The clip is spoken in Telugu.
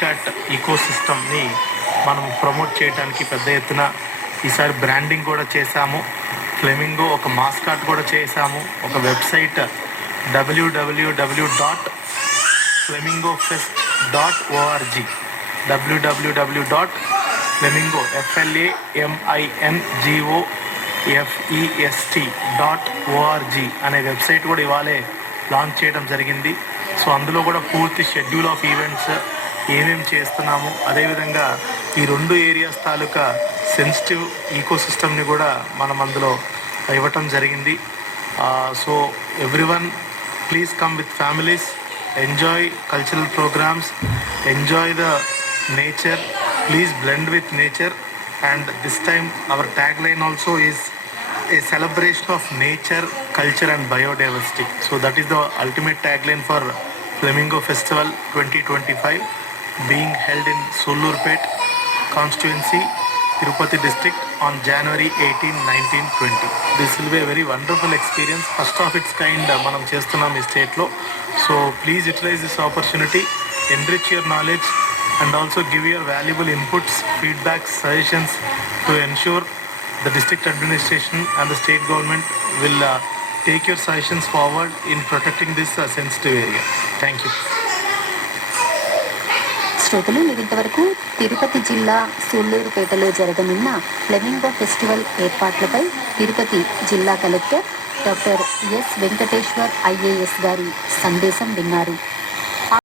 క్యాట్ ఈకో సిస్టమ్ని మనం ప్రమోట్ చేయడానికి పెద్ద ఎత్తున ఈసారి బ్రాండింగ్ కూడా చేశాము. ఫ్లెమింగో ఒక మాస్కాట్ కూడా చేశాము. ఒక వెబ్సైట్ www.flamingofest.org www.flamingofest.org అనే వెబ్సైట్ కూడా ఇవాళే లాంచ్ చేయడం జరిగింది. సో అందులో కూడా పూర్తి షెడ్యూల్ ఆఫ్ ఈవెంట్స్ ఏమేమి చేస్తున్నాము, అదేవిధంగా ఈ 2 ఏరియాస్ తాలూకా సెన్సిటివ్ ఈకో సిస్టమ్ని కూడా మనం అందులో ఇవ్వటం జరిగింది. So everyone please come with families, enjoy cultural programmes, enjoy the nature, please blend with nature. And this time our tagline also is a celebration of nature, culture and biodiversity. So that is the ultimate tagline for Flamingo Festival 2025 being held in Sullurpet constituency, Tirupati district on January 18, 19, 20. This will be a very wonderful experience, first of its kind manam chestunnam ee state lo. So please utilize this opportunity, enrich your knowledge and also give your valuable inputs, feedbacks, suggestions to ensure the district administration and the state government will take your suggestions forward in protecting this sensitive area. Thank you. శ్రోతలు, మీరు ఇంతవరకు తిరుపతి జిల్లా సూళ్లూరుపేటలో జరగనున్న ఫ్లెమింగో ఫెస్టివల్ ఏర్పాట్లపై తిరుపతి జిల్లా collector doctor yes Venkateshwar IAS గారి సందేశం విన్నారు.